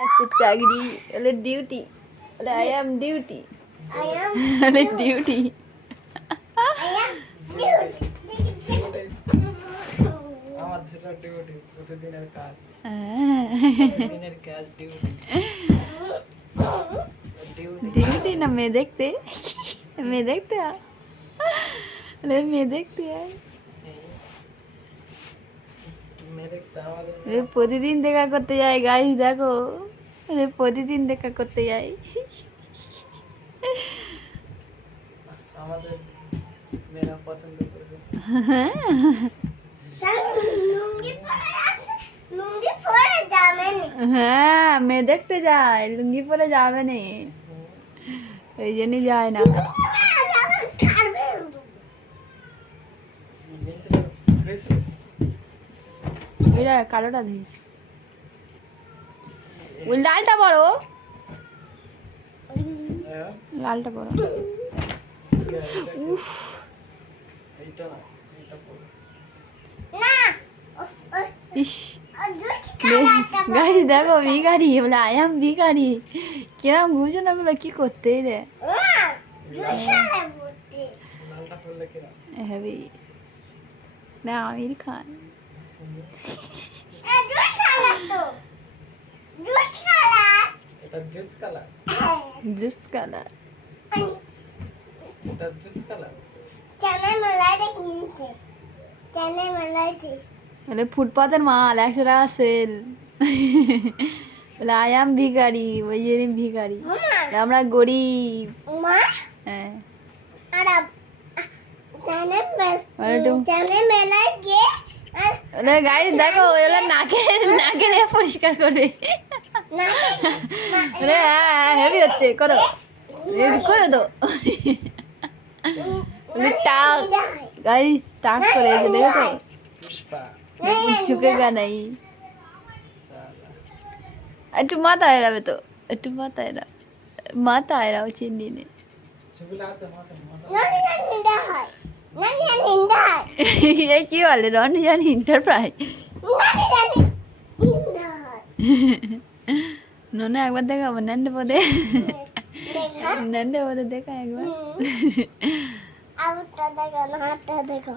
আচ্ছা চাকরি বলে ডিউটি বলে আই অ্যাম ডিউটি বলে ডিউটি আমার সেটা ডিউটি প্রতিদিনের কাজ দিনের কাজ ডিউটি ডিউটি না মেয়ে দেখতে মেয়ে দেখতে বলে মেয়ে দেখতে আয় প্রতিদিন দেখা করতে যাই গাইস দেখো প্রতিদিন দেখা করতে যাই আমাদের মেয়েরা পছন্দ করবে হ্যাঁ মেয়ে দেখতে যায় লুঙ্গি পরে যাবে না ওই জন্যই যায় না এরা কালোটা দিস ওই লালটা বড় লালটা বড় উফ ইস গাড়ি দেখো ভিখারি বলে আই এম ভিখারি কিরম ঘোষণাগুলো কি করতে রে হেভি না আমির খান জুস কালার মানে ফুটপাতের মাল 100 টাকা সেল বলে আই এম ভিখারি ওই জন্য ভিখারি আমরা গরিব হ্যাঁ গাড়ি দেখো ওগুলো নাকে নাকে দিয়ে পরিষ্কার করবে হ্যাঁ হেভি হচ্ছে করো করে দো গাড়ি স্টার্ট করে দেখেছো ঝুঁকে গা নাই একটু মাথা এরাবে তো একটু মাথা এরা মাথা এরাও চিনি নে কি বলে রনিজান এন্টারপ্রাইজ নোনা একবার দেখাবো নন্ডে পদে দেখা একবার দেখো